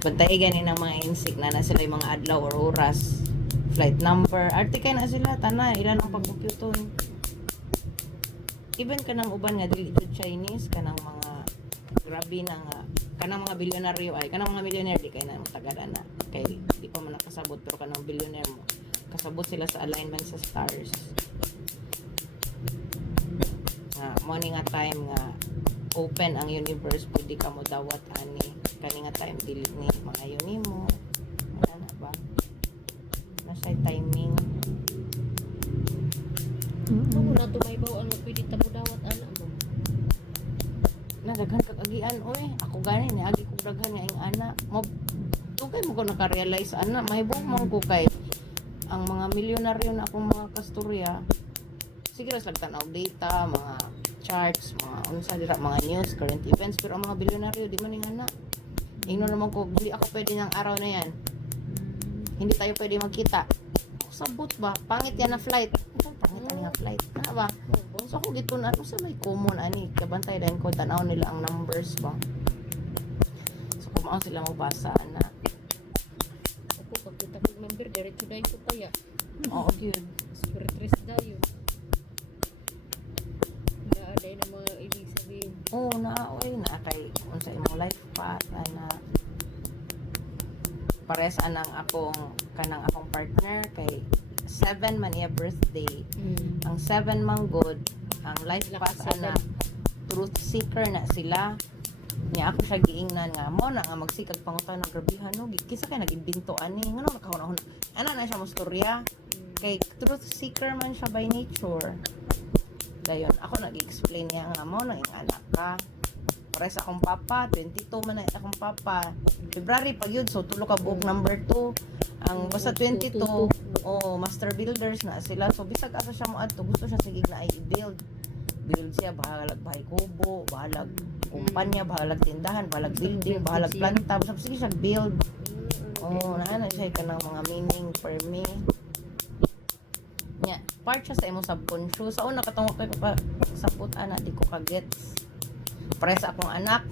Bantay gani ng mga insect na sila yung mga adlaw or oras, flight number, artikay na sila tanan ilan ang pagbukyuton. Even kanang uban nga dili to Chinese kanang mga grabe na nga kanang mga bilyonaryo ay kanang mga millionaire di kay na matagalan na kay di pa man nakasabot pero kanang billionaire mo kasabot sila sa alignment sa stars. Morning nga time nga open ang universe, pwede ka mo dawat ani kani nga time dili ni maayo nimo ana na ba nasa timing. Ako na tumaybaw ang pwede ta mo dawat ana mo. Nadaghan kag agian oy ako gani ni agi kog daghan nga ing ana mo tugay mo ko naka-realize ana mahibong man ko kay ang mga milyonaryo na akong mga kasturya sige ras tanaw data mga charts mga unsa dira mga news current events pero ang mga bilyonaryo di man ning ana ingno naman ko hindi ako pwede ng araw na yan hindi tayo pwede magkita sabot ba pangit yan na flight pangit ani nga flight ana ba so ako gitun ano sa may common ani kabantay din ko tanaw nila ang numbers ba so kung mao sila magbasa ana Ako pagkita ko member diretso dayon ko kaya. oo gyud Spiritress dayon. Naaday na mga ibig sabihin. oo oy na kay unsa imong life path ana pares anang akong kanang akong partner kay 7 man iya birthday ang 7 man good ang life path ana truth seeker na sila niya ako siya giingnan nga mo na nga magsikag pangutan ng grabihan no kisa kay nag-imbento ani ngano nakahuna ana na siya mo storya kay truth seeker man siya by nature dayon ako nag-explain niya nga mo nang anak ka pares akong papa 22 man na akong papa February pag yun so tulo ka buok number 2 ang basta 22 master builders na sila so bisag asa siya mo adto gusto siya sige na i-build siya bahalag bahay kubo bahalag kumpanya bahalag tindahan bahalag building bahalag planta basta sige siya build naana siya kanang mga meaning for me nya part siya sa imong subconscious sa una katong kay pa sapot ana di ko ka gets pares akong anak